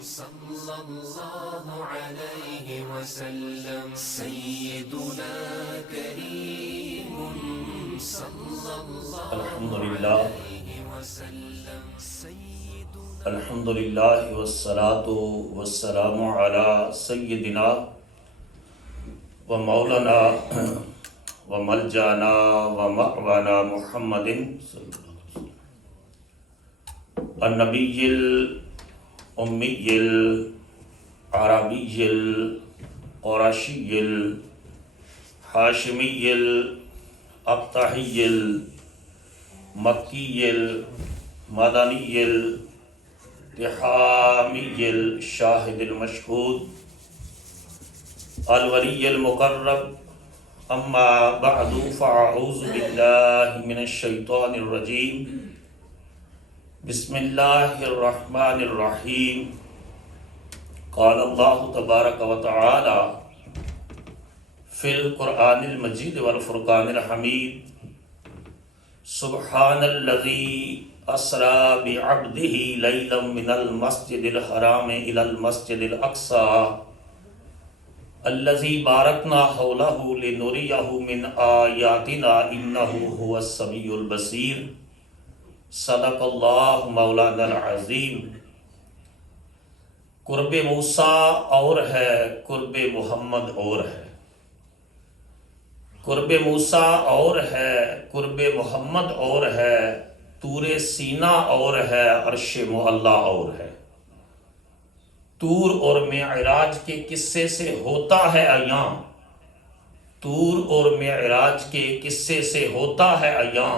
صلى الله عليه وسلم سيدنا كريم صلى الله الحمد للہ عليه وسلم سيدنا الحمد للہ والصلاة والسلام علی سیدنا و مولانا و ملجانا و مأوانا محمد النبی الامی العربی القرشی الحاشمی الاقطعی المکی المدنی التحامی الشاہد المشہود الولی المقرب اما بعد فاعوذ باللہ من الشیطان الرجیم بسم اللہ الرحمن الرحیم قال اللہ تبارک و تعالی فی القرآن المجید والفرقان الحمید سبحان الذی اسری بعبدہ لیلا من المسجد الحرام الی المسجد الاقصی الذی بارکنا حولہ لنریہ من آیاتنا انہ هو السمیع البصیر صدق اللہ مولانا العظیم۔ قرب موسیٰ اور ہے، قرب محمد اور ہے، قرب موسیٰ اور ہے، قرب محمد اور ہے، طور سینہ اور ہے، عرش معلی اور ہے۔ طور اور معراج کے قصے سے ہوتا ہے عیاں، طور اور معراج کے قصے سے ہوتا ہے عیاں،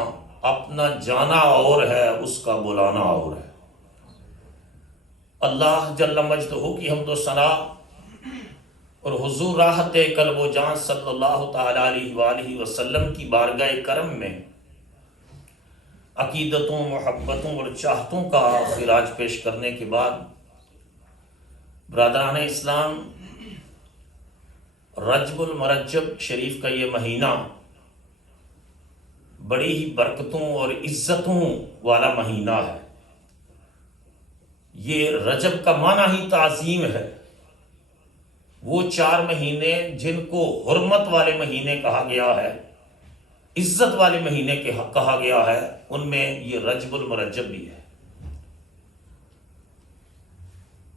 اپنا جانا اور ہے، اس کا بلانا اور ہے۔ اللہ جل مجدہ کی حمد و ثنا اور حضور راحت قلب و جان صلی اللہ تعالی علیہ وآلہ وسلم کی بارگاہ کرم میں عقیدتوں، محبتوں اور چاہتوں کا خراج پیش کرنے کے بعد، برادران اسلام، رجب المرجب شریف کا یہ مہینہ بڑی ہی برکتوں اور عزتوں والا مہینہ ہے۔ یہ رجب کا معنی ہی تعظیم ہے۔ وہ 4 مہینے جن کو حرمت والے مہینے کہا گیا ہے، عزت والے مہینے کہا گیا ہے، ان میں یہ رجب المرجب بھی ہے۔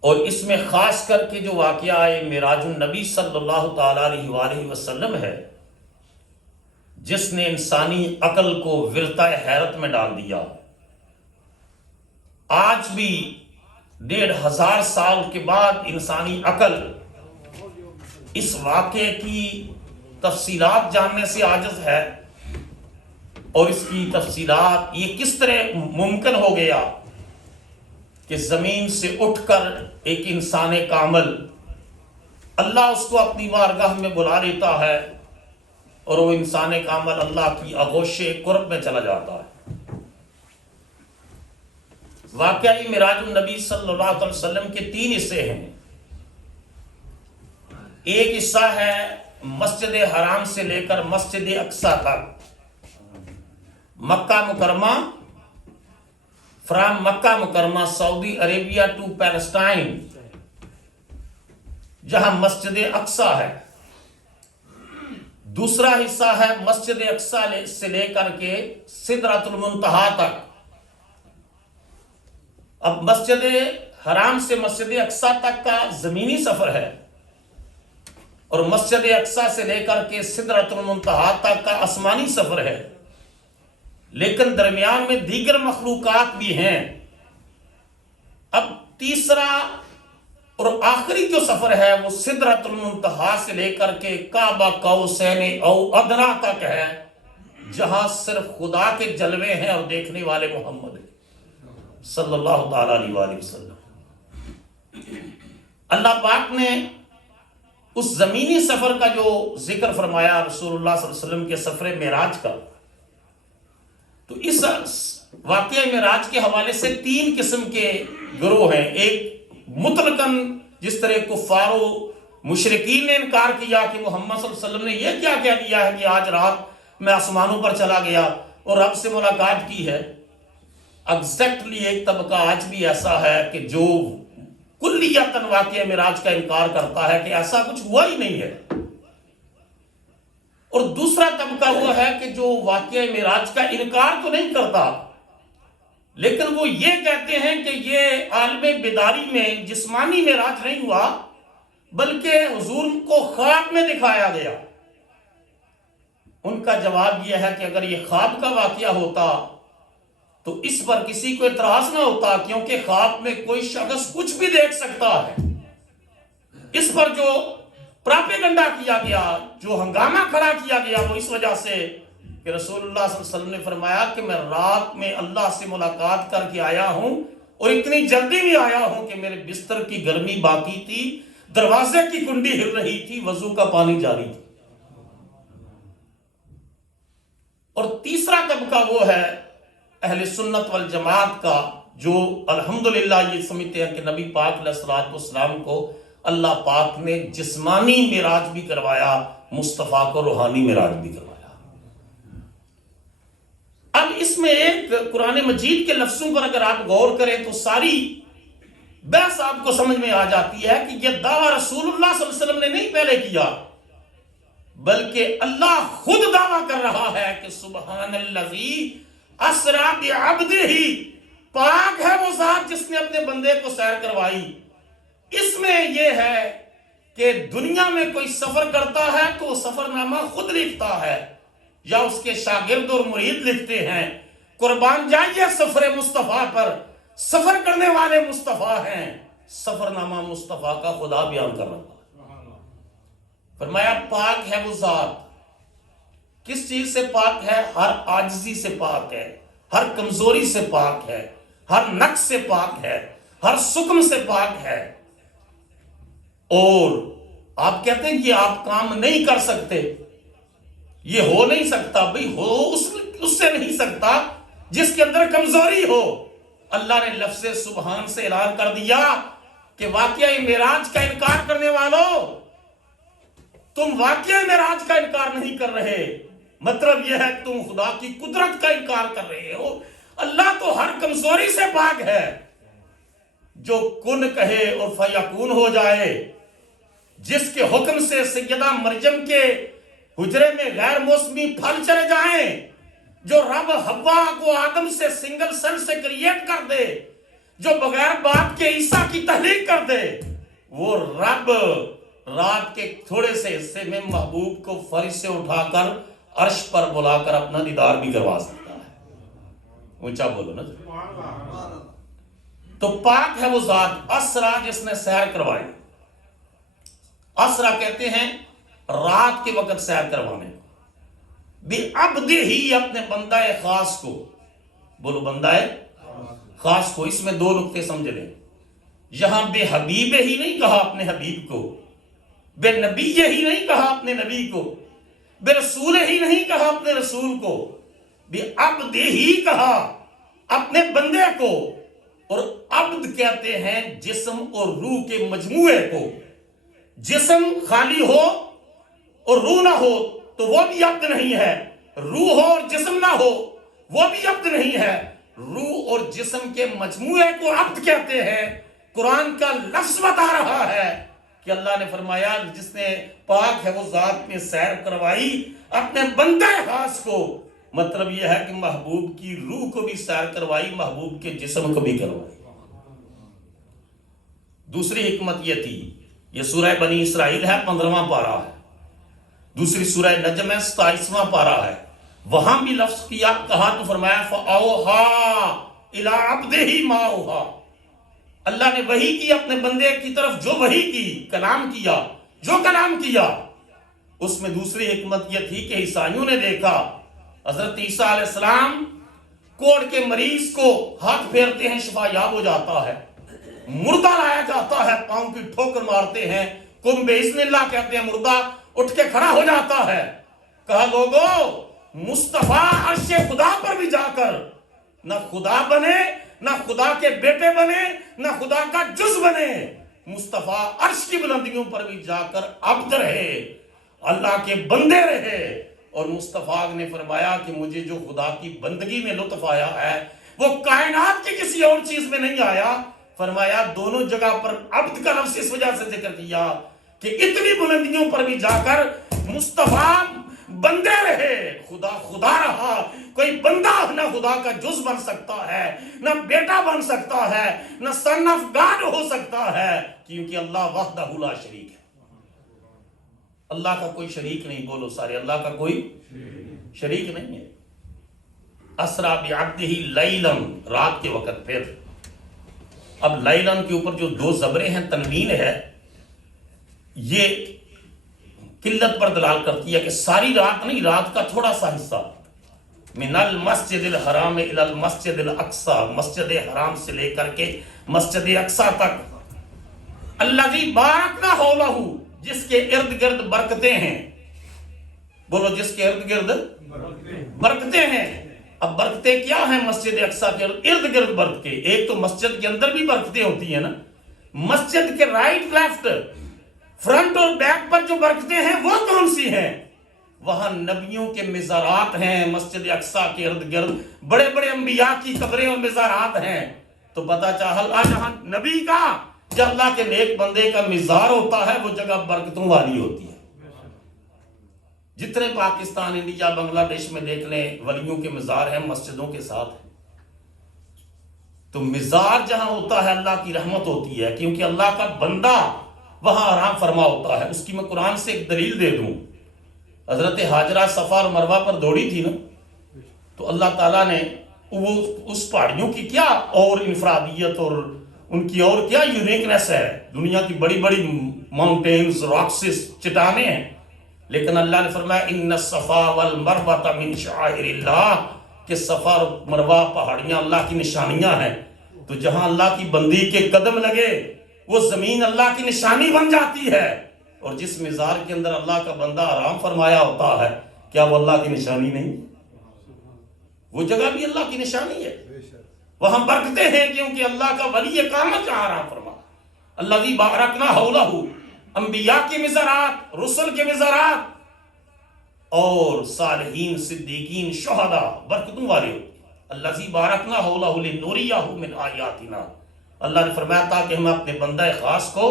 اور اس میں خاص کر کے جو واقعہ معراج النبی صلی اللہ تعالی علیہ وآلہ وسلم ہے، جس نے انسانی عقل کو ورطہ حیرت میں ڈال دیا، آج بھی 1500 سال کے بعد انسانی عقل اس واقعے کی تفصیلات جاننے سے عاجز ہے۔ اور اس کی تفصیلات یہ کس طرح ممکن ہو گیا کہ زمین سے اٹھ کر ایک انسان کامل، اللہ اس کو اپنی بارگاہ میں بلا لیتا ہے اور وہ انسان کامل اللہ کی آغوش قرب میں چلا جاتا ہے۔ واقعی معراج النبی صلی اللہ علیہ وسلم کے 3 حصے ہیں۔ ایک حصہ ہے مسجد حرام سے لے کر مسجد اقصی تک، مکہ مکرمہ، فرام مکہ مکرمہ سعودی عربیہ ٹو پیلسٹائن، جہاں مسجد اقصی ہے۔ دوسرا حصہ ہے مسجد اقصی سے لے کر کے سدرۃ المنتہا تک۔ اب مسجد حرام سے مسجد اقصی تک کا زمینی سفر ہے، اور مسجد اقصی سے لے کر کے سدرۃ المنتہا تک کا آسمانی سفر ہے، لیکن درمیان میں دیگر مخلوقات بھی ہیں۔ اب تیسرا اور آخری جو سفر ہے وہ سدرۃ المنتہا سے لے کر کے کعبہ قوسین او ادنیٰ تک ہے، جہاں صرف خدا کے جلوے ہیں اور دیکھنے والے محمد ہیں صلی اللہ تعالی علیہ وآلہ وسلم۔ اللہ پاک نے اس زمینی سفر کا جو ذکر فرمایا رسول اللہ صلی اللہ علیہ وسلم کے سفر معراج کا، تو اس واقعہ معراج کے حوالے سے 3 قسم کے گروہ ہیں۔ ایک مطلقاً جس طرح کفار و مشرکین نے انکار کیا کہ محمد صلی اللہ علیہ وسلم نے یہ کیا کہہ دیا ہے کہ آج رات میں آسمانوں پر چلا گیا اور رب سے ملاقات کی ہے۔ ایگزیکٹلی ایک طبقہ آج بھی ایسا ہے کہ جو کلیتاً واقعہ معراج کا انکار کرتا ہے کہ ایسا کچھ ہوا ہی نہیں ہے. اور دوسرا طبقہ وہ ہے کہ جو واقعہ معراج کا انکار تو نہیں کرتا، لیکن وہ یہ کہتے ہیں کہ یہ عالم بیداری میں جسمانی معراج نہیں ہوا بلکہ حضور کو خواب میں دکھایا گیا. ان کا جواب یہ ہے کہ اگر یہ خواب کا واقعہ ہوتا تو اس پر کسی کو اعتراض نہ ہوتا، کیونکہ خواب میں کوئی شخص کچھ بھی دیکھ سکتا ہے. اس پر جو پراپیگنڈا کیا گیا، جو ہنگامہ کھڑا کیا گیا، وہ اس وجہ سے کہ رسول اللہ صلی اللہ علیہ وسلم نے فرمایا کہ میں رات میں اللہ سے ملاقات کر کے آیا ہوں اور اتنی جلدی بھی آیا ہوں کہ میرے بستر کی گرمی باقی تھی، دروازے کی کنڈی ہل رہی تھی، وضو کا پانی جاری تھا. اور تیسرا طبقہ وہ ہے اہل سنت والجماعت کا، جو الحمدللہ یہ سمجھتے ہیں کہ نبی پاک علیہ الصلوۃ والسلام کو اللہ پاک نے جسمانی معراج بھی کروایا، مصطفیٰ کو روحانی معراج بھی کروایا. اب اس میں ایک قرآن مجید کے لفظوں پر اگر آپ غور کریں تو ساری بحث آپ کو سمجھ میں آ جاتی ہے کہ یہ دعویٰ رسول اللہ صلی اللہ علیہ وسلم نے نہیں پہلے کیا، بلکہ اللہ خود دعویٰ کر رہا ہے کہ سبحان الذی اسریٰ بعبدہ، پاک ہے وہ ذات جس نے اپنے بندے کو سیر کروائی. اس میں یہ ہے کہ دنیا میں کوئی سفر کرتا ہے تو وہ سفر نامہ خود لکھتا ہے یا اس کے شاگرد اور مرید لکھتے ہیں. قربان جائیے سفر مصطفیٰ پر، سفر کرنے والے مصطفیٰ ہیں، سفر نامہ مصطفیٰ کا خدا بیان کر رہا ہے. فرمایا پاک ہے وہ ذات. کس چیز سے پاک ہے؟ ہر عاجزی سے پاک ہے، ہر کمزوری سے پاک ہے، ہر نقص سے پاک ہے، ہر سکم سے پاک ہے. اور آپ کہتے ہیں کہ آپ کام نہیں کر سکتے، یہ ہو نہیں سکتا. بھئی ہو اس سے نہیں سکتا جس کے اندر کمزوری ہو. اللہ نے لفظ سبحان سے اعلان کر دیا کہ واقعہ معراج کا انکار کرنے والوں، تم واقعہ معراج کا انکار نہیں کر رہے، مطلب یہ ہے کہ تم خدا کی قدرت کا انکار کر رہے ہو. اللہ تو ہر کمزوری سے پاک ہے. جو کن کہے اور فیکون ہو جائے، جس کے حکم سے سیدہ مریم کے حجرے میں غیر موسمی پھل چلے جائیں، جو رب حوا کو آدم سے سنگل سیل سے کریٹ کر دے، جو بغیر باپ کے عیسیٰ کی تحلیق کر دے، وہ رب رات کے تھوڑے سے حصے میں محبوب کو فرش سے اٹھا کر عرش پر بلا کر اپنا دیدار بھی کروا سکتا ہے. اونچا بولو نا. تو پاک ہے وہ ذات اسرا جس نے سیر کروائی. اسرا کہتے ہیں رات کے وقت سیر کروانے. بعبدہ ہی اپنے بندہ خاص کو، بولو بندہ خاص کو. اس میں دو نقطے سمجھ لیں. یہاں بے حبیب ہی نہیں کہا اپنے حبیب کو، بے نبی ہی نہیں کہا اپنے نبی کو، بے رسول ہی نہیں کہا اپنے رسول کو، بے عبد ہی کہا اپنے بندے کو. اور عبد کہتے ہیں جسم اور روح کے مجموعے کو. جسم خالی ہو اور روح نہ ہو تو وہ بھی عبد نہیں ہے، روح ہو اور جسم نہ ہو وہ بھی عبد نہیں ہے. روح اور جسم کے مجموعے کو عبد کہتے ہیں. قرآن کا لفظ بتا رہا ہے کہ اللہ نے فرمایا جس نے پاک ہے وہ ذات نے سیر کروائی اپنے بندے خاص کو. مطلب یہ ہے کہ محبوب کی روح کو بھی سیر کروائی، محبوب کے جسم کو بھی کروائی. دوسری حکمت یہ تھی، یہ سورہ بنی اسرائیل ہے 15واں پارہ ہے. دوسری سورہ نجم ہے 27واں پارہ ہے. وہاں بھی لفظ کیا کہا تو فرمایا فَأَوْحَا إِلَىٰ عَبْدِهِ مَا أَوْحَا. اللہ نے وحی کی اپنے بندے کی طرف جو وحی کی، کلام کیا جو کلام کیا. اس میں دوسری حکمت یہ تھی کہ عیسائیوں نے دیکھا حضرت عیسیٰ علیہ السلام کوڑ کے مریض کو ہاتھ پھیرتے ہیں شفا یاب ہو جاتا ہے، مردہ لایا جاتا ہے پاؤں کی ٹھوکر مارتے ہیں کم باذن اللہ کہتے ہیں مردہ اٹھ کے کھڑا ہو جاتا ہے. کہا لوگو مصطفیٰ عرش خدا پر بھی جا کر نہ خدا بنے، نہ خدا کے بیٹے بنے، نہ خدا کا جز بنے. مصطفیٰ عرش کی بلندیوں پر بھی جا کر عبد رہے، اللہ کے بندے رہے. اور مصطفیٰ نے فرمایا کہ مجھے جو خدا کی بندگی میں لطف آیا ہے وہ کائنات کی کسی اور چیز میں نہیں آیا. فرمایا دونوں جگہ پر عبد کا لفظ اس وجہ سے ذکر کیا کہ اتنی بلندیوں پر بھی جا کر مصطفیٰ بندے رہے، خدا خدا رہا. کوئی بندہ نہ خدا کا جز بن سکتا ہے، نہ بیٹا بن سکتا ہے، نہ سن آف گاڈ ہو سکتا ہے، کیونکہ اللہ وحدہ لا شریک ہے. اللہ کا کوئی شریک نہیں. بولو سارے، اللہ کا کوئی شریک نہیں ہے. اسرا بعبدہ لیلاً، رات کے وقت. پھر اب لیلاً کے اوپر جو دو زبریں ہیں، تنوین ہے، یہ قلت پر دلال کرتی ہے کہ ساری رات نہیں، رات کا تھوڑا سا حصہ. من المسجد الحرام الی المسجد الاقصی، مسجد حرام سے لے کر کے مسجد اقصی تک. الذی بارکنا حولہ، جس کے ارد گرد برکتیں ہیں. بولو، جس کے ارد گرد برکتیں ہیں. اب برکتیں کیا ہیں مسجد اقصی کے ارد گرد برکتیں؟ ایک تو مسجد کے اندر بھی برکتیں ہوتی ہیں نا، مسجد کے رائٹ لیفٹ فرنٹ اور بیک پر جو برکتیں ہیں وہ کون سی ہیں؟ وہاں نبیوں کے مزارات ہیں. مسجد اقصی کے ارد گرد بڑے بڑے انبیاء کی قبریں اور مزارات ہیں. تو پتہ چلا جہاں نبی کا، جب اللہ کے نیک بندے کا مزار ہوتا ہے وہ جگہ برکتوں والی ہوتی ہے. جتنے پاکستان، انڈیا، بنگلہ دیش میں دیکھ لیں، ولیوں کے مزار ہیں مسجدوں کے ساتھ. تو مزار جہاں ہوتا ہے اللہ کی رحمت ہوتی ہے، کیونکہ اللہ کا بندہ وہاں آرام فرما ہوتا ہے. اس کی میں قرآن سے ایک دلیل دے دوں. حضرت ہاجرہ صفا اور مروہ پر دوڑی تھی نا، تو اللہ تعالیٰ نے وہ اس پہاڑیوں کی کیا اور انفرادیت اور ان کی اور کیا یونیکنیس ہے. دنیا کی بڑی بڑی ماؤنٹینز، راکسز، چٹانیں ہیں، لیکن اللہ نے فرمایا ان الصفا والمروہ من شعائر اللہ، کہ صفا اور مروہ پہاڑیاں اللہ کی نشانیاں ہیں. تو جہاں اللہ کی بندی کے قدم لگے وہ زمین اللہ کی نشانی بن جاتی ہے. اور جس مزار کے اندر اللہ کا بندہ آرام فرمایا ہوتا ہے، کیا وہ اللہ کی نشانی نہیں؟ وہ جگہ بھی اللہ کی نشانی ہے. وہاں برکتیں ہیں کیونکہ اللہ کا ولی قامت جہاں آرام فرما. الذی بارکنا حولہ، انبیاء کے مزارات، رسل کے مزارات اور صالحین، صدیقین، شہداء برکتوں والے. الذی بارکنا حولہ لنریہ من آیاتنا، اللہ نے فرمایا تاکہ ہم اپنے بندہ خاص کو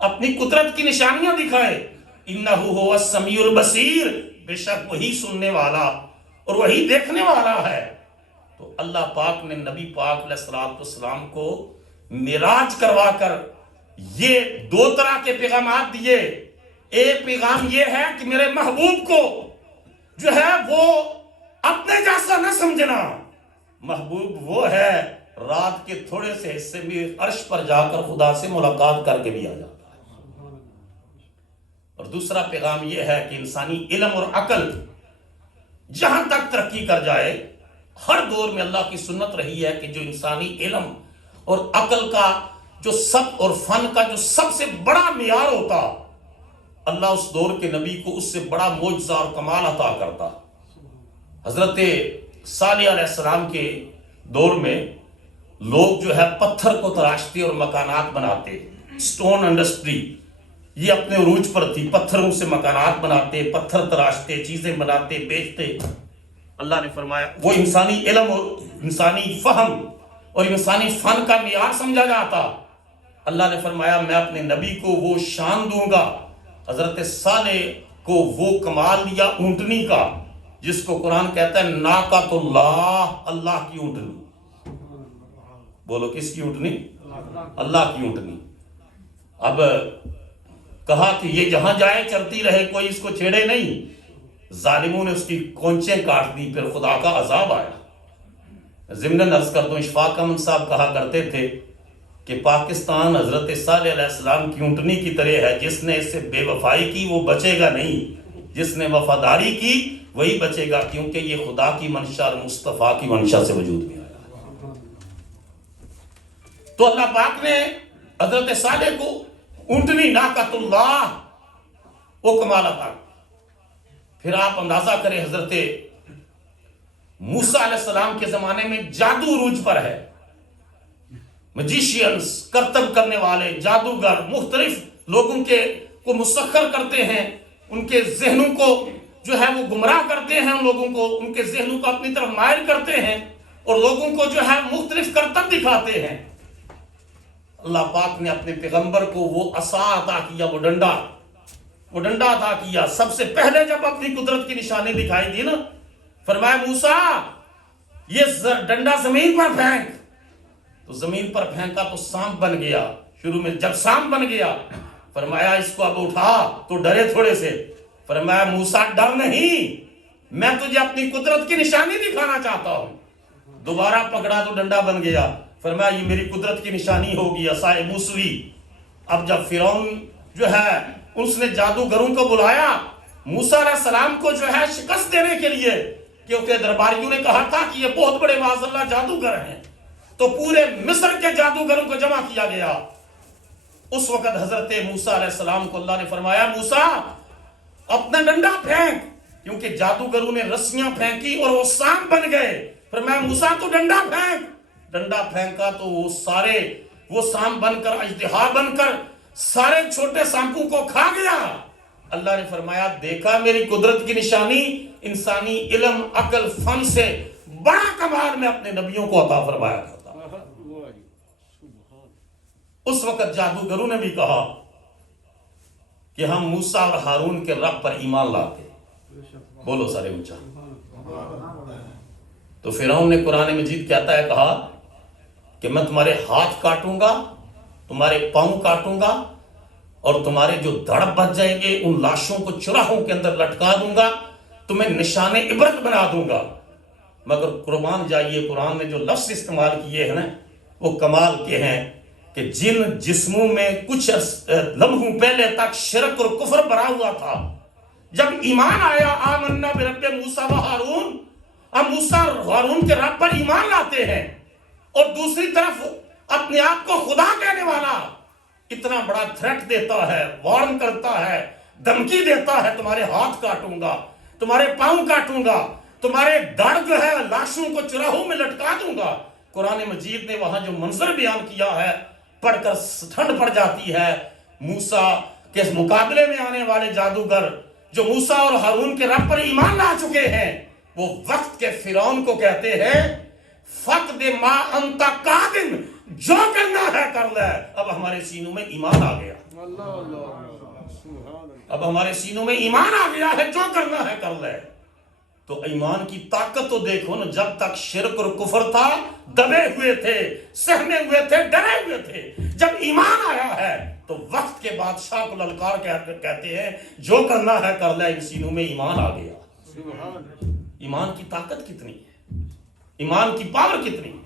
اپنی قدرت کی نشانیاں دکھائیں. انہ هو السمیع البصیر، بے شک وہی سننے والا اور وہی دیکھنے والا ہے. تو اللہ پاک نے نبی پاک علیہ السلام کو معراج کروا کر یہ دو طرح کے پیغامات دیے. ایک پیغام یہ ہے کہ میرے محبوب کو جو ہے وہ اپنے جیسا نہ سمجھنا. محبوب وہ ہے رات کے تھوڑے سے حصے میں عرش پر جا کر خدا سے ملاقات کر کے بھی آ جاتا ہے. اور دوسرا پیغام یہ ہے کہ انسانی علم اور عقل جہاں تک ترقی کر جائے، ہر دور میں اللہ کی سنت رہی ہے کہ جو انسانی علم اور عقل کا جو سب اور فن کا جو سب سے بڑا معیار ہوتا، اللہ اس دور کے نبی کو اس سے بڑا معجزہ اور کمال عطا کرتا. حضرت صالح علیہ السلام کے دور میں لوگ جو ہے پتھر کو تراشتے اور مکانات بناتے. سٹون انڈسٹری یہ اپنے عروج پر تھی. پتھروں سے مکانات بناتے، پتھر تراشتے، چیزیں بناتے، بیچتے. اللہ نے فرمایا وہ انسانی علم اور انسانی فہم اور انسانی فن کا معیار سمجھا جاتا. اللہ نے فرمایا میں اپنے نبی کو وہ شان دوں گا. حضرت صالح کو وہ کمال دیا اونٹنی کا، جس کو قرآن کہتا ہے ناقۃ اللہ، اللہ کی اونٹنی. بولو کس کی اونٹنی؟ اللہ کی اونٹنی. اب کہا کہ یہ جہاں جائے چلتی رہے، کوئی اس کو چھیڑے نہیں. ظالموں نے اس کی کونچیں کاٹ دی، پھر خدا کا عذاب آیا. ضمناً عرض کر دوں، اشفاق احمد صاحب کہا کرتے تھے کہ پاکستان حضرت صالح علیہ السلام کی اونٹنی کی طرح ہے. جس نے اس سے بے وفائی کی وہ بچے گا نہیں، جس نے وفاداری کی وہی بچے گا، کیونکہ یہ خدا کی منشا اور مصطفیٰ کی منشا سے وجود میں آیا. تو اللہ پاک نے حضرت صالح کو اونٹنی ناقۃ اللہ وہ کمال عطا. پھر آپ اندازہ کریں حضرت موسیٰ علیہ السلام کے زمانے میں جادو عروج پر ہے. میجیشینز، کرتب کرنے والے جادوگر مختلف لوگوں کو مسخر کرتے ہیں، ان کے ذہنوں کو جو ہے وہ گمراہ کرتے ہیں، ان لوگوں کو ان کے ذہنوں کو اپنی طرف مائل کرتے ہیں اور لوگوں کو جو ہے مختلف کرتب دکھاتے ہیں. اللہ پاک نے اپنے پیغمبر کو وہ عصا عطا کیا، وہ ڈنڈا عطا کیا. سب سے پہلے جب اپنی قدرت کی نشانی دکھائی دی نا، فرمایا موسیٰ یہ ڈنڈا زمین پر پھینک. تو زمین پر پھینکا تو سانپ بن گیا. شروع میں جب سانپ بن گیا فرمایا اس کو اب اٹھا، تو ڈرے تھوڑے سے. فرمایا موسیٰ ڈر نہیں، میں تجھے اپنی قدرت کی نشانی دکھانا چاہتا ہوں. دوبارہ پکڑا تو ڈنڈا بن گیا. فرمایا یہ میری قدرت کی نشانی ہوگی، عصائے موسوی. اب جب فرعون جو ہے اس نے جادوگروں کو بلایا موسیٰ علیہ السلام کو جو ہے شکست دینے کے لیے، کیونکہ درباریوں نے کہا تھا کہ یہ بہت بڑے معاذ اللہ جادوگر ہیں، تو پورے مصر کے جادوگروں کو جمع کیا گیا. اس وقت حضرت موسیٰ علیہ السلام کو اللہ نے فرمایا موسیٰ اپنا ڈنڈا پھینک، کیونکہ جادوگروں نے رسیاں پھینکی اور وہ سانپ بن گئے. فرمایا موسیٰ تو ڈنڈا پھینک. ڈنڈا پھینکا تو وہ سانپ بن کر، اژدہا بن کر سارے چھوٹے سانپوں کو کھا گیا. اللہ نے فرمایا دیکھا میری قدرت کی نشانی، انسانی علم عقل فن سے بڑا کمال میں اپنے نبیوں کو عطا فرمایا کرتا. اس وقت جادوگروں نے بھی کہا کہ ہم موسیٰ اور ہارون کے رب پر ایمان لاتے. بولو سارے اونچا. تو فرعون نے قرآن مجید کہتا ہے کہا کہ میں تمہارے ہاتھ کاٹوں گا، تمہارے پاؤں کاٹوں گا، اور تمہارے جو دھڑ بچ جائیں گے ان لاشوں کو چراہوں کے اندر لٹکا دوں گا، تمہیں نشان عبرت بنا دوں گا. مگر قربان جائیے قرآن نے جو لفظ استعمال کیے ہیں نا وہ کمال کے ہیں کہ جن جسموں میں کچھ لمحوں پہلے تک شرک اور کفر بھرا ہوا تھا، جب ایمان آیا آمنا برب موسیٰ و ہارون، اب موسیٰ اور ہارون کے رب پر ایمان لاتے ہیں، اور دوسری طرف اپنے آپ کو خدا کہنے والا اتنا بڑا تھریٹ دیتا ہے، وارن کرتا ہے، دھمکی دیتا ہے تمہارے ہاتھ کاٹوں گا، تمہارے پاؤں کاٹوں گا، تمہارے دڑ جو ہے لاشوں کو چراہوں میں لٹکا دوں گا. قرآن مجید نے وہاں جو منظر بیان کیا ہے پڑھ کر ٹھنڈ پڑ جاتی ہے. موسیٰ کے مقابلے میں آنے والے جادوگر جو موسیٰ اور ہارون کے رب پر ایمان لا چکے ہیں وہ وقت کے فرعون کو کہتے ہیں فقد ما انت قادم، جو کرنا ہے کر لے. اب ہمارے سینوں میں ایمان آ گیا، اب ہمارے سینوں میں ایمان آ گیا ہے، جو کرنا ہے کر لے. تو ایمان کی طاقت تو دیکھو نا، جب تک شرک اور کفر تھا دبے ہوئے تھے، سہمے ہوئے تھے، ڈرے ہوئے تھے. جب ایمان آیا ہے تو وقت کے بادشاہ کو للکار کہتے ہیں جو کرنا ہے کر لے. ان سینوں میں ایمان آ گیا. ایمان کی طاقت کتنی ہے، ایمان کی پاور کتنی ہے.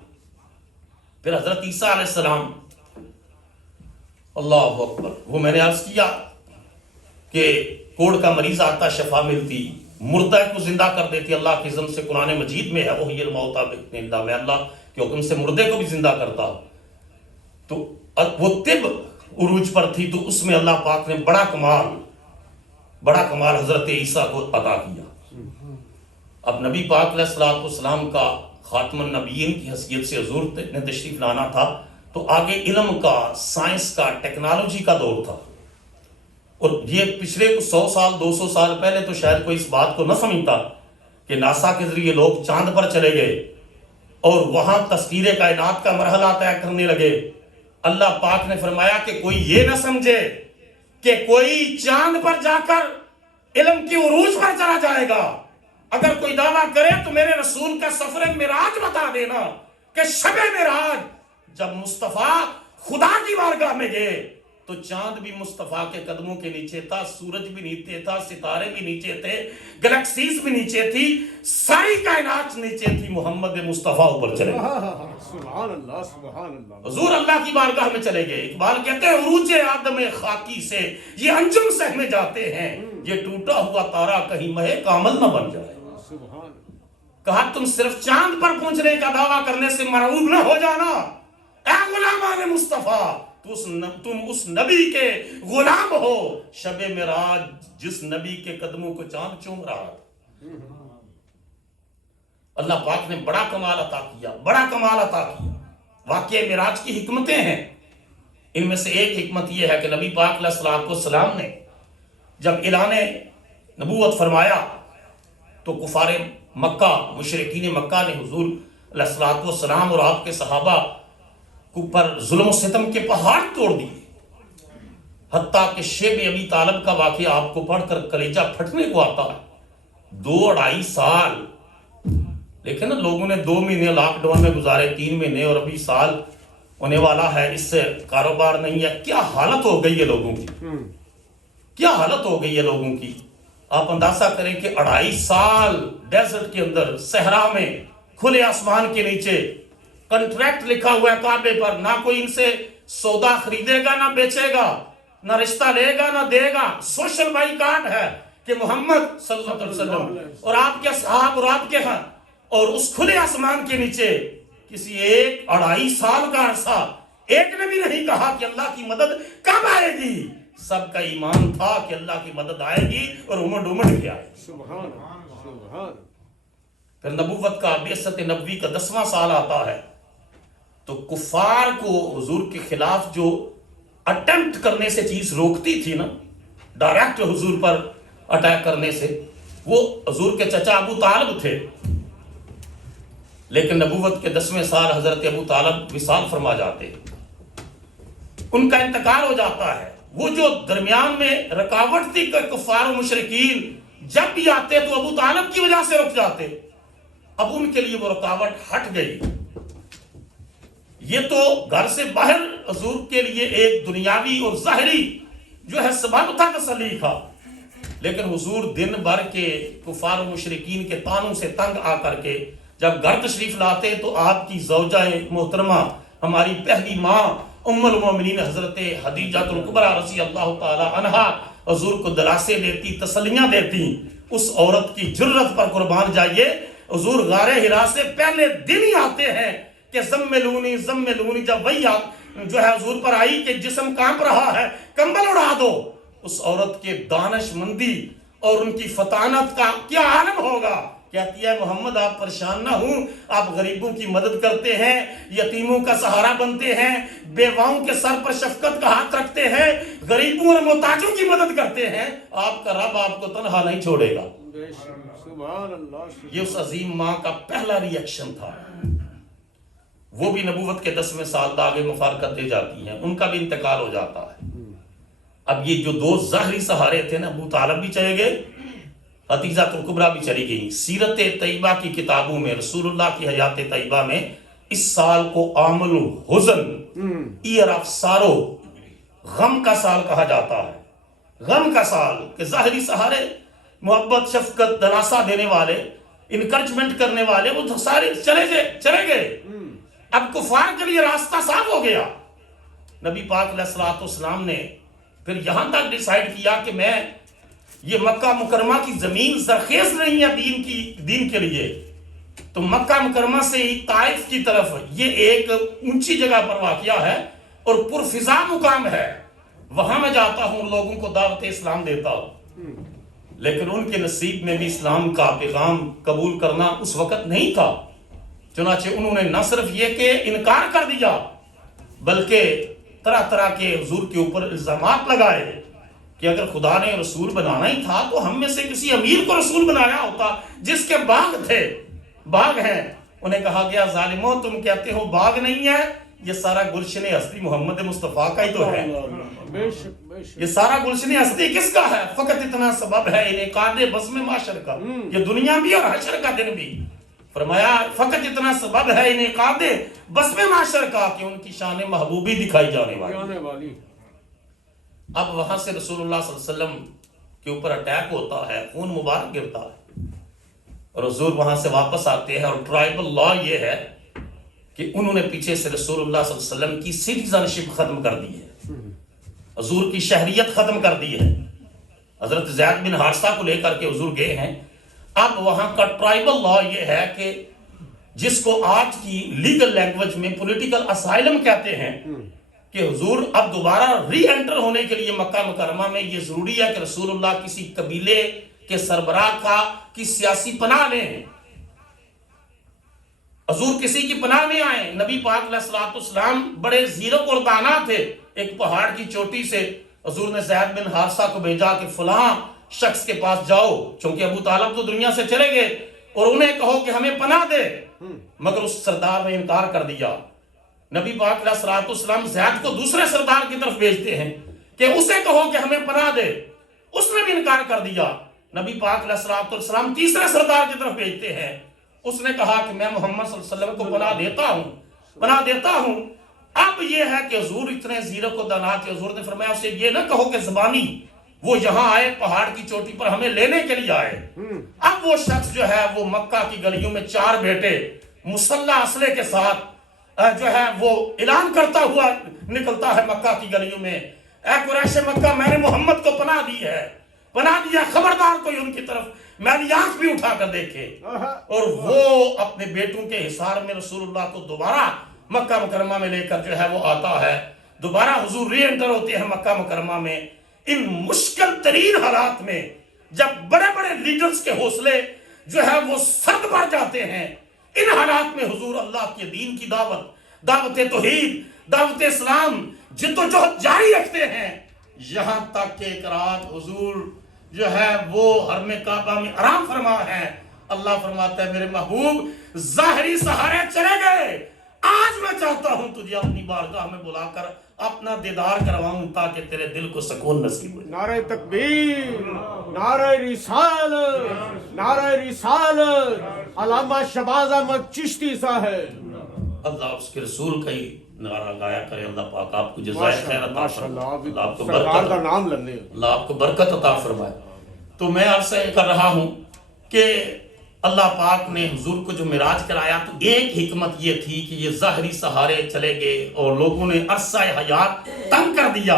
پھر حضرت عیسیٰ علیہ السلام، اللہ اکبر، وہ میں نے عرض کیا کہ کوڑ کا مریض آتا شفا ملتی، مردہ کو زندہ کر دیتی. اللہ کے اذن سے قرآن مجید میں ہے وہی الموتیٰ بإذن اللہ، میں اللہ کے حکم سے مردے کو بھی زندہ کرتا. تو وہ طب عروج پر تھی، تو اس میں اللہ پاک نے بڑا کمال حضرت عیسیٰ کو عطا کیا. اب نبی پاک علیہ السلام کا خاتم النبیین کی حیثیت سے حضور نے تشریف لانا تھا، تو آگے علم کا، سائنس کا، ٹیکنالوجی کا دور تھا. اور یہ پچھلے 100 سال 200 سال پہلے تو شاید کوئی اس بات کو نہ سمجھتا کہ ناسا کے ذریعے لوگ چاند پر چلے گئے اور وہاں تسخیر کائنات کا مرحلہ طے کرنے لگے. اللہ پاک نے فرمایا کہ کوئی یہ نہ سمجھے کہ کوئی چاند پر جا کر علم کی عروج پر چلا جائے گا. اگر کوئی دعویٰ کرے تو میرے رسول کا سفر معراج بتا دینا کہ شب معراج جب مصطفیٰ خدا کی بارگاہ میں گئے تو چاند بھی مصطفیٰ کے قدموں کے نیچے تھا، سورج بھی نیچے تھا، ستارے بھی نیچے تھے، گلیکسیز بھی نیچے تھی، ساری کائنات نیچے تھی، محمد مصطفیٰ اوپر چلے گئے. سبحان اللہ سبحان اللہ. حضور اللہ کی بارگاہ میں چلے گئے. اقبال کہتے ہیں عروج آدم خاکی سے یہ انجم سہمے جاتے ہیں، یہ ٹوٹا ہوا تارا کہیں مہ کامل نہ بن جائے. کہا تم صرف چاند پر پہنچنے کا دعویٰ کرنے سے مرعوب نہ ہو جانا. اے غلامان مصطفیٰ، تم اس نبی کے غلام ہو، شب معراج جس نبی کے قدموں کو چاند چوم رہا تھا. اللہ پاک نے بڑا کمال عطا کیا. واقعہ معراج کی حکمتیں ہیں. ان میں سے ایک حکمت یہ ہے کہ نبی پاک علیہ السلام نے جب اعلان نبوت فرمایا تو کفار مکہ، مشرکین مکہ نے حضور علیہ السلام اور آپ کے صحابہ پر ظلم و ستم کے پہاڑ توڑ دیے، حتیٰ کہ شیب ابی طالب کا واقعہ آپ کو پڑھ کر کلیجہ پھٹنے کو آتا ہے۔ 2-2.5 سال، لیکن لوگوں نے 2 مہینے لاک ڈاؤن میں گزارے، 3 مہینے، اور ابھی سال ہونے والا ہے، اس سے کاروبار نہیں ہے۔ کیا حالت ہو گئی ہے لوگوں کی، کیا حالت ہو گئی ہے لوگوں کی۔ آپ اندازہ کریں کہ 2.5 سال ڈیزرٹ کے اندر، صحرا میں، کھلے آسمان کے نیچے، کنٹریکٹ لکھا ہوا ہے کعبے پر، نہ کوئی ان سے سودا خریدے گا نہ بیچے گا، نہ رشتہ لے گا نہ دے گا، سوشل بائیکاٹ ہے کہ محمد صلی اللہ علیہ وسلم اور آپ کے صحاب اور آپ کے ہاں، اور اس کھلے آسمان کے نیچے کسی ایک 2.5 سال کا عرصہ ایک نے بھی نہیں کہا کہ اللہ کی مدد کب آئے گی۔ سب کا ایمان تھا کہ اللہ کی مدد آئے گی، اور امڈ کے آئے۔ سبحان سبحان۔ پھر نبوت کا بعثت نبوی کا 10واں سال آتا ہے، تو کفار کو حضور کے خلاف جو اٹیمپٹ کرنے سے چیز روکتی تھی نا، ڈائریکٹ حضور پر اٹیک کرنے سے، وہ حضور کے چچا ابو طالب تھے۔ لیکن نبوت کے 10ویں سال حضرت ابو طالب وصال فرما جاتے، ان کا انتقال ہو جاتا ہے۔ وہ جو درمیان میں رکاوٹ تھی کہ کفار و مشرکین جب بھی آتے تو ابو طالب کی وجہ سے رک جاتے، اب ان کے لیے وہ رکاوٹ ہٹ گئی۔ یہ تو گھر سے باہر حضور کے لیے ایک دنیاوی اور ظاہری جو ہے سبب تھا، تسلی تھا، لیکن حضور دن بھر کے کفار و مشرکین کے طعنوں سے تنگ آ کر کے جب گھر تشریف لاتے تو آپ کی زوجہ محترمہ، ہماری پہلی ماں ام المومنین حضرت خدیجہ الکبریٰ رضی اللہ تعالی عنہا حضور کو دلاسے دیتی، تسلیاں دیتی۔ اس عورت کی جرت پر قربان جائیے، حضور غار حرا سے پہلے دن ہی آتے ہیں کہ زملونی زملونی، جب وہی جو ہے حضور پر آئی کہ جسم کانپ رہا ہے، کمبل اڑا دو۔ اس عورت کے دانش مندی اور ان کی فطانت کا کیا عالم ہوگا۔ کہتی ہے محمد آپ پریشان نہ ہوں، آپ غریبوں کی مدد کرتے ہیں، یتیموں کا سہارا بنتے ہیں، بیواؤں کے سر پر شفقت کا ہاتھ رکھتے ہیں، غریبوں اور محتاجوں کی مدد کرتے ہیں، آپ کا رب آپ کو تنہا نہیں چھوڑے گا۔ سبحان اللہ۔ یہ اس عظیم ماں کا پہلا ری ایکشن تھا۔ وہ بھی نبوت کے 10ویں سال داغ مفارقت دے جاتی ہیں، ان کا بھی انتقال ہو جاتا ہے۔ اب یہ جو 2 ظاہری سہارے تھے نا، ابو طالب بھی چلے گئے، خدیجہ الکبریٰ بھی چلی گئی۔ سیرت طیبہ کی کتابوں میں، رسول اللہ کی حیات طیبہ میں اس سال کو عام الحزن، ایئر آف سارو، غم کا سال کہا جاتا ہے۔ غم کا سال کہ ظاہری سہارے، محبت، شفقت، دلاسا دینے والے، انکرجمنٹ کرنے والے، وہ سارے چلے گئے۔ اب کفار کے لیے راستہ صاف ہو گیا۔ نبی پاک علیہ الصلوۃ والسلام نے پھر یہاں تک ڈیسائیڈ کیا کہ میں یہ مکہ مکرمہ کی زمین زرخیز نہیں ہے دین کے لیے، تو مکہ مکرمہ سے ہی طائف کی طرف، یہ ایک اونچی جگہ پر واقع ہے اور پرفضا مقام ہے، وہاں میں جاتا ہوں، لوگوں کو دعوت اسلام دیتا ہوں۔ لیکن ان کے نصیب میں بھی اسلام کا پیغام قبول کرنا اس وقت نہیں تھا، چنانچہ انہوں نے نہ صرف یہ کہ انکار کر دیا، بلکہ طرح طرح کے حضور کے اوپر الزامات لگائے کہ اگر خدا نے رسول بنانا ہی تھا تو ہم میں سے کسی امیر کو رسول بنایا ہوتا جس کے باغ تھے، باغ ہیں۔ انہیں کہا گیا ظالموں، تم کہتے ہو باغ نہیں ہے، یہ سارا گلشن ہستی محمد مصطفیٰ کا ہی تو ہے۔ یہ سارا گلشن ہستی کس کا ہے؟ فقط اتنا سبب ہے انعقاد بزم معاشر کا، یہ دنیا بھی اور حشر کا دن بھی۔ فرمایا فقط اتنا سبب ہے انعقاد بزم معاشر کا کہ ان کی شان محبوبی دکھائی جانے والی۔ اب وہاں سے رسول اللہ صلی اللہ علیہ وسلم کے اوپر اٹیک ہوتا ہے، خون مبارک گرتا ہے، اور حضور وہاں سے واپس آتے ہیں، اور ٹرائبل لا یہ ہے کہ انہوں نے پیچھے سے رسول اللہ صلی اللہ علیہ وسلم کی سٹیزن شپ ختم کر دی ہے، حضور کی شہریت ختم کر دی ہے۔ حضرت زید بن حارثہ کو لے کر کے حضور گئے ہیں۔ اب وہاں کا ٹرائبل لا یہ ہے کہ جس کو آج کی لیگل لینگویج میں پولیٹیکل اسائلم کہتے ہیں، کہ حضور اب دوبارہ ری انٹر ہونے کے لیے مکہ مکرمہ میں یہ ضروری ہے کہ رسول اللہ کسی قبیلے کے سربراہ کی سیاسی پناہ لیں، حضور کسی کی پناہ میں آئیں۔ نبی پاک علیہ الصلوۃ والسلام بڑے زیرک اور دانا تھے، ایک پہاڑ کی چوٹی سے حضور نے زید بن حارثہ کو بھیجا کہ فلاں شخص کے پاس جاؤ، چونکہ ابو طالب تو دنیا سے چلے گئے، اور انہیں کہو کہ ہمیں پناہ دے، مگر اس سردار نے انکار کر دیا۔ نبی پاک علیہ الصلوۃ والسلام زید کو دوسرے سردار کی طرف بھیجتے ہیں کہ اسے کہو کہ ہمیں پناہ دے، اس نے بھی انکار کر دیا۔ نبی پاک علیہ الصلوۃ والسلام تیسرے سردار کی طرف بھیجتے ہیں، اس نے کہا کہ میں محمد صلی اللہ علیہ وسلم کو پناہ دیتا ہوں۔ اب یہ ہے کہ حضور اتنے زیرک و دانا کہ حضور نے فرمایا اسے یہ نہ کہو کہ زبانی وہ یہاں آئے، پہاڑ کی چوٹی پر ہمیں لینے کے لیے آئے۔ اب وہ شخص جو ہے وہ مکہ کی گلیوں میں 4 بیٹے مسلح اسلحے کے ساتھ جو ہے وہ اعلان کرتا ہوا نکلتا ہے مکہ کی گلیوں میں، اے قریش مکہ، میں نے محمد کو پناہ دی ہے، پناہ دیا، خبردار کوئی ان کی طرف میری آنکھ بھی اٹھا کر دیکھے۔ اور وہ اپنے بیٹوں کے حصار میں رسول اللہ کو دوبارہ مکہ مکرمہ میں لے کر جو ہے وہ آتا ہے، دوبارہ حضور ری انٹر ہوتے ہیں مکہ مکرمہ میں۔ ان مشکل ترین حالات میں جب بڑے بڑے لیڈرز کے حوصلے جو ہے وہ سرد پڑ جاتے ہیں، ان حالات میں حضور اللہ کے دین کی دعوت توحید، دعوت اسلام جدوجہد جاری رکھتے ہیں، یہاں تک کہ ایک رات حضور جو ہے وہ حرم کعبہ میں آرام فرما ہے۔ اللہ فرماتا ہے میرے محبوب ظاہری سہارے چلے گئے، آج میں چاہتا ہوں تجھے اپنی بارگاہ میں بلا کر اپنا دیدار کرواؤں تاکہ تیرے دل کو سکون نصیب ہو۔ نعرہ تکبیر، نعرہ رسالت، نعرہ رسالت، علامہ شہباز احمد چشتی صاحب۔ اللہ اس کے رسول کا ہی نعرہ گایا کرے۔ اللہ پاک آپ کو جزائے خیر عطا فرمائے، اللہ آپ کو سرکار کا برکت، نام لینے۔ اللہ آپ کو برکت عطا فرمائے۔ تو میں عرض کر رہا ہوں کہ اللہ پاک نے حضور کو جو معراج کرایا تو ایک حکمت یہ تھی کہ یہ ظاہری سہارے چلے گئے اور لوگوں نے عرصہ حیات تنگ کر دیا،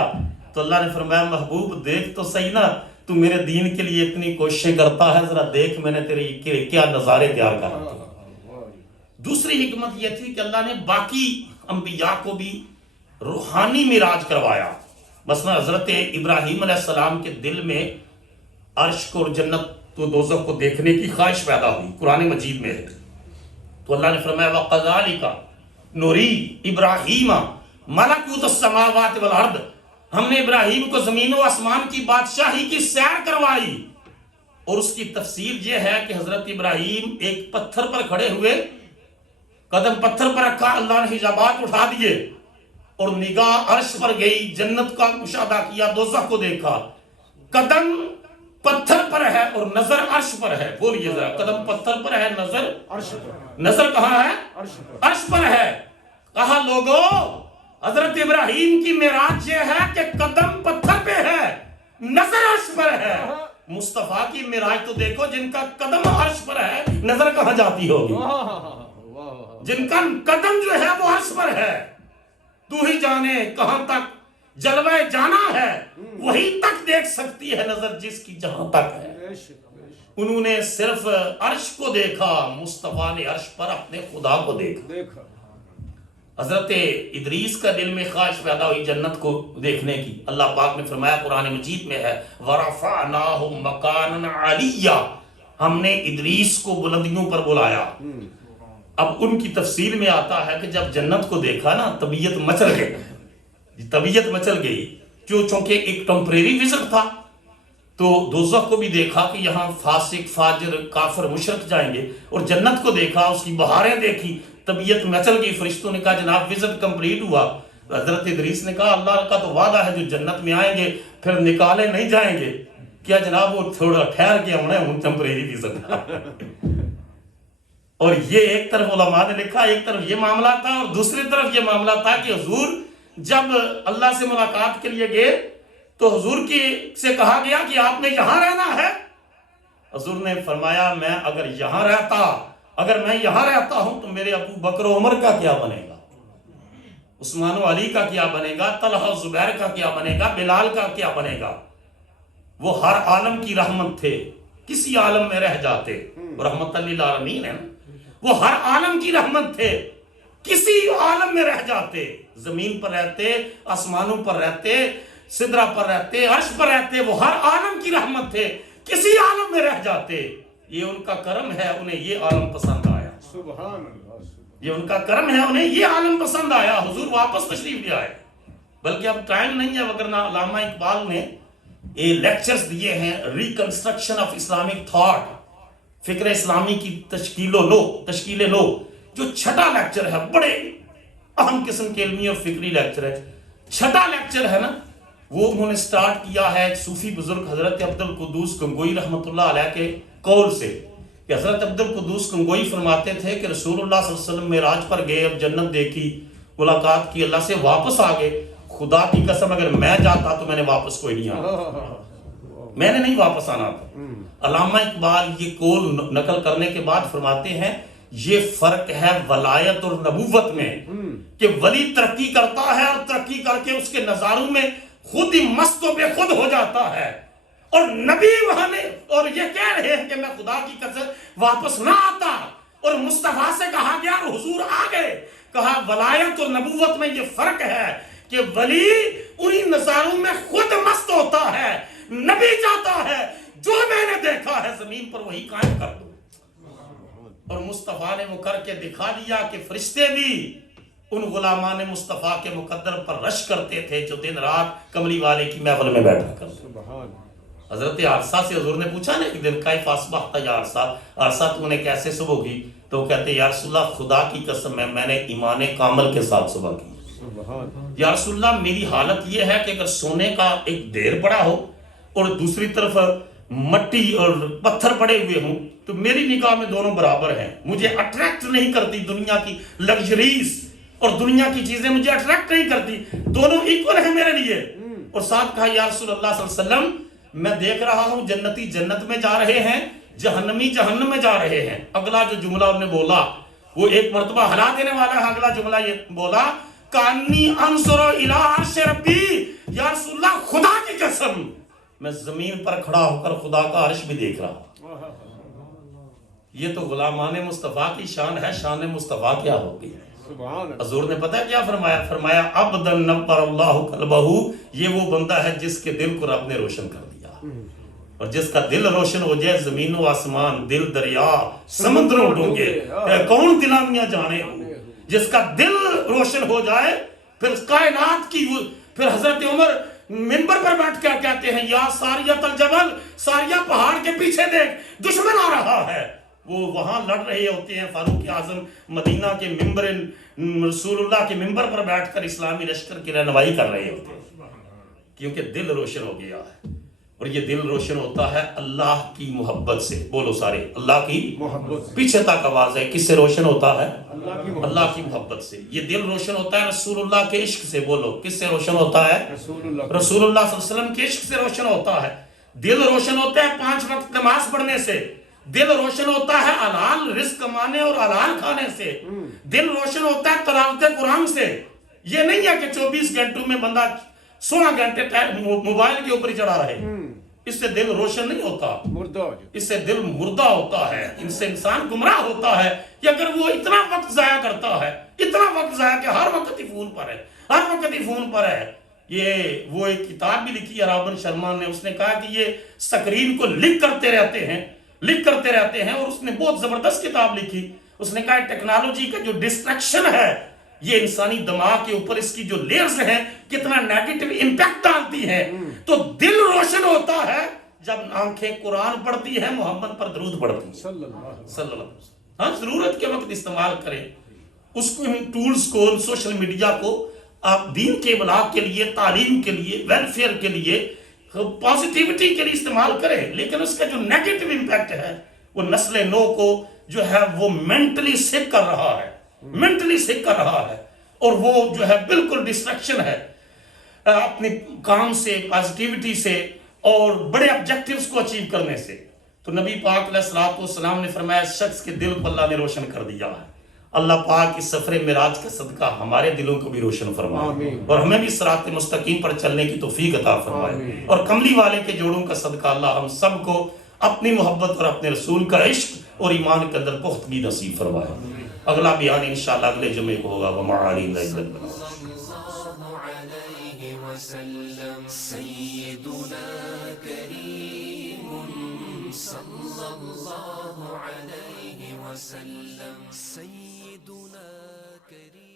تو اللہ نے فرمایا محبوب دیکھ تو صحیح نا، تو میرے دین کے لیے اتنی کوششیں کرتا ہے، ذرا دیکھ میں نے تیرے کیا نظارے تیار کر رکھے۔ دوسری حکمت یہ تھی کہ اللہ نے باقی انبیاء کو بھی روحانی معراج کروایا۔ مثلا حضرت ابراہیم علیہ السلام کے دل میں عرش کو اور جنت تو دوزخ کو دیکھنے کی خواہش پیدا ہوئی، قرآن مجید میں ہے، تو اللہ نے فرمایا وَقَذَلِكَ نُرِي إِبْرَاهِيمَ مَلَكُوتَ السَّمَاوَاتِ وَالْأَرْضِ، ہم نے ابراہیم کو زمین و آسمان کی بادشاہی کی سیر کروائی۔ اور اس کی تفسیر یہ ہے کہ حضرت ابراہیم ایک پتھر پر کھڑے ہوئے، قدم پتھر پر رکھا، اللہ نے حجابات اٹھا دیے اور نگاہ عرش پر گئی، جنت کا مشاہدہ کیا، دوزخ کو دیکھا، قدم پتھر پر ہے اور نظر عرش پر ہے۔ بولیے ذرا، قدم پتھر پر ہے، نظر کہاں ہے؟ عرش پر ہے۔ کہا لوگو حضرت ابراہیم کی معراج یہ ہے کہ قدم پتھر پہ ہے، نظر عرش پر ہے۔ مصطفیٰ کی معراج تو دیکھو، جن کا قدم عرش پر ہے نظر کہاں جاتی ہوگی؟ جن کا قدم جو ہے وہ عرش پر ہے، تو ہی جانے کہاں تک جلوہ جانا ہے، وہی تک دیکھ سکتی ہے نظر جس کی جہاں تک ہے۔ انہوں نے صرف عرش کو دیکھا، مصطفیٰ نے عرش پر اپنے خدا کو دیکھا۔ حضرت ادریس کا دل میں خواہش پیدا ہوئی جنت کو دیکھنے کی، اللہ پاک نے فرمایا قرآن مجید میں ہے وَرَفَعْنَاهُ مَكَانًا عَلِيًّا، ہم نے ادریس کو بلندیوں پر بلایا۔ اب ان کی تفصیل میں آتا ہے کہ جب جنت کو دیکھا نا طبیعت مچل گئی، چونکہ ایک ٹمپریری وزٹ تھا، تو دوزخ کو بھی دیکھا کہ یہاں فاسق فاجر کافر مشرک جائیں گے، اور جنت کو دیکھا، اس کی بہاریں دیکھی، طبیعت مچل گئی۔ فرشتوں نے کہا جناب وزٹ کمپلیٹ ہوا۔ حضرت ادریس نے کہا اللہ کا تو وعدہ ہے جو جنت میں آئیں گے پھر نکالے نہیں جائیں گے، کیا جناب وہ تھوڑا ٹھہر کے ہم نے ٹمپریری وزٹ۔ اور یہ ایک طرف علماء نے لکھا، ایک طرف یہ معاملہ تھا، اور دوسری طرف یہ معاملہ تھا کہ حضور جب اللہ سے ملاقات کے لیے گئے تو حضور سے کہا گیا کہ آپ نے یہاں رہنا ہے۔ حضور نے فرمایا میں اگر میں یہاں رہتا ہوں تو میرے ابو بکر و عمر کا کیا بنے گا، عثمان و علی کا کیا بنے گا، طلحہ و زبیر کا کیا بنے گا، بلال کا کیا بنے گا۔ وہ ہر عالم کی رحمت تھے، کسی عالم میں رہ جاتے، رحمت للعالمین ہے نا، وہ ہر عالم کی رحمت تھے، کسی عالم میں رہ جاتے، زمین پر رہتے، آسمانوں پر رہتے، سدرہ پر رہتے، عرش پر رہتے، وہ ہر عالم کی رحمت تھے، کسی عالم میں رہ جاتے۔ یہ ان کا کرم ہے، انہیں یہ عالم پسند آیا۔ سبحان اللہ، یہ ان کا کرم ہے، انہیں یہ عالم پسند آیا، حضور واپس تشریف لے آئے۔ بلکہ اب ٹائم نہیں ہے، وگرنہ علامہ اقبال نے یہ لیکچرز دیے ہیں ریکنسٹرکشن آف اسلامک تھاٹ، فکر اسلامی کی تشکیل نو، جو چھٹا لیکچر ہے، بڑے اہم قسم کے علمی اور فکری لیکچر ہے. چھٹا لیکچر ہے نا وہ انہوں نے سٹارٹ کیا ہے ایک صوفی بزرگ حضرت عبدالقدوس گنگوئی رحمۃ اللہ علیہ کے قول سے کہ حضرت عبدالقدوس گنگوئی فرماتے تھے کہ رسول اللہ صلی اللہ علیہ وسلم معراج پر گئے اور جنت دیکھی ملاقات کی اللہ سے واپس آ گئے. خدا کی قسم اگر میں جاتا تو میں نے واپس کوئی نہیں آنا, میں نے نہیں واپس آنا تھا. علامہ اقبال یہ قول نقل کرنے کے بعد فرماتے ہیں یہ فرق ہے ولایت اور نبوت میں کہ ولی ترقی کرتا ہے اور ترقی کر کے اس کے نظاروں میں خود ہی مست و بے خود ہو جاتا ہے, اور نبی وہاں نے اور یہ کہہ رہے ہیں کہ میں خدا کی قسم واپس نہ آتا, اور مصطفیٰ سے کہا گیا اور حضور آ گئے. کہا ولایت اور نبوت میں یہ فرق ہے کہ ولی انہی نظاروں میں خود مست ہوتا ہے, نبی چاہتا ہے جو میں نے دیکھا ہے زمین پر وہی قائم کر دو. اور مصطفیٰ نے وہ کر کے دکھا دیا کہ فرشتے بھی ان غلامان مصطفیٰ کے مقدر پر رش کرتے تھے جو دن رات کملی والے کی محفل میں بیٹھا کرتے. حضرت عرصہ سے حضور نے پوچھا نا ایک دن کیف اصبحت یا عرصہ, عرصہ تو نے کیسے صبح کی؟ تو کہتے یا رسول اللہ خدا کی قسم ہے میں نے ایمان کامل کے ساتھ صبح کی. یا رسول اللہ میری حالت یہ ہے کہ اگر سونے کا ایک ڈھیر پڑا ہو اور دوسری طرف مٹی اور پتھر پڑے ہوئے ہوں تو میری نگاہ میں دونوں برابر ہیں, مجھے اٹریکٹ نہیں کرتی دنیا کی لگژریز اور دنیا کی چیزیں مجھے اٹریکٹ نہیں کرتی, دونوں ایکول ہیں میرے لیے. اور ساتھ کہا یا رسول اللہ صلی اللہ علیہ وسلم میں دیکھ رہا ہوں جنتی جنت میں جا رہے ہیں, جہنمی جہنم میں جا رہے ہیں. اگلا جو جملہ انہوں نے بولا وہ ایک مرتبہ ہلا دینے والا ہے. اگلا جملہ یہ بولا کانی انظر الی عرش ربی, یا رسول اللہ خدا کی قسم میں زمین پر کھڑا ہو کر خدا کا عرش بھی دیکھ رہا ہوں. یہ تو غلامان مصطفیٰ کی شان ہے, شان مصطفیٰ کیا ہوگی. حضور نے پتہ کیا فرمایا؟ فرمایا عبدا نور اللہ قلبہ, یہ وہ بندہ ہے جس کے دل کو رب نے روشن کر دیا, اور جس کا دل روشن ہو جائے زمین و آسمان دل دریا سمندروں ڈونگے کون دلامیاں جانے ہوں. جس کا دل روشن ہو جائے پھر کائنات کی پھر حضرت عمر منبر پر بیٹھ کر کہتے ہیں یا ساریت الجبل, ساریہ پہاڑ کے پیچھے دیکھ دشمن آ رہا ہے. وہ وہاں لڑ رہے ہوتے ہیں فاروق اعظم مدینہ کے ممبر رسول اللہ کے ممبر پر بیٹھ کر اسلامی لشکر کی رہنمائی کر رہے ہوتے ہیں, کیونکہ دل روشن ہو گیا ہے. اور یہ دل روشن ہوتا ہے اللہ کی محبت سے. بولو سارے اللہ کی محبت. پیچھے تک آواز ہے, کس سے روشن ہوتا ہے؟ اللہ کی محبت سے. یہ دل روشن ہوتا ہے رسول اللہ کے عشق سے. بولو کس سے روشن ہوتا ہے؟ رسول اللہ صلی اللہ علیہ وسلم کے عشق سے روشن ہوتا ہے. دل روشن ہوتا ہے 5 وقت نماز پڑھنے سے. دل روشن ہوتا ہے حلال رزق کمانے اور حلال کھانے سے. دل روشن ہوتا ہے تلاوت قرآن سے. یہ نہیں ہے کہ 24 گھنٹوں میں بندہ 16 گھنٹے موبائل کے اوپر ہی چڑھا رہے. اس سے دل روشن نہیں ہوتا, اس سے دل مردہ ہوتا ہے. ان سے انسان گمراہ ہوتا ہے کہ اگر وہ اتنا وقت ضائع کرتا ہے, اتنا وقت ضائع کہ ہر وقت ہی فون پر ہے, ہر وقت ہی فون پر ہے. یہ وہ ایک کتاب بھی لکھی ہے رابن شرما نے, اس نے کہا کہ یہ سکرین کو لکھ کرتے رہتے ہیں اور اس نے بہت زبردست کتاب لکھی. اس نے کہا ٹیکنالوجی کا جو ڈسٹریکشن ہے یہ انسانی دماغ کے اوپر اس کی جو لیئرز ہیں کتنا نیگیٹو امپیکٹ ڈالتی ہیں. تو دل روشن ہوتا ہے جب آنکھیں قرآن پڑھتی ہیں, محمد پر درود پڑھتی ہیں صلی اللہ علیہ وسلم. ہاں ضرورت کے وقت استعمال کریں اس کو, ان ٹولز کو, سوشل میڈیا کو آپ دین کے ابلاغ کے لیے, تعلیم کے لیے, ویلفیئر کے لیے, پازیٹیوٹی کے لیے استعمال کریں. لیکن اس کا جو نیگیٹو امپیکٹ ہے وہ نسل نو کو جو ہے وہ مینٹلی سک کر رہا ہے, اور وہ جو ہے بالکل ڈسٹریکشن ہے اپنے کام سے, پازیٹیوٹی سے اور بڑے آبجیکٹیوز کو اچیو کرنے سے. تو نبی پاک علیہ الصلوۃ والسلام نے فرمایا شخص کے دل کو اللہ نے روشن کر دیا ہے. اللہ پاک اس سفر معراج کا صدقہ ہمارے دلوں کو بھی روشن فرمائے اور ہمیں بھی صراط مستقیم پر چلنے کی توفیق عطا فرمائے. اور کملی والے کے جوڑوں کا صدقہ اللہ ہم سب کو اپنی محبت اور اپنے رسول کا عشق اور ایمان کے اندر پختگی نصیب فرمائے. اگلا بیان انشاءاللہ اگلے جمعے کو ہوگا. وما علینا الا البلاغ. سيدنا كريم صلى الله عليه وسلم. سيدنا كريم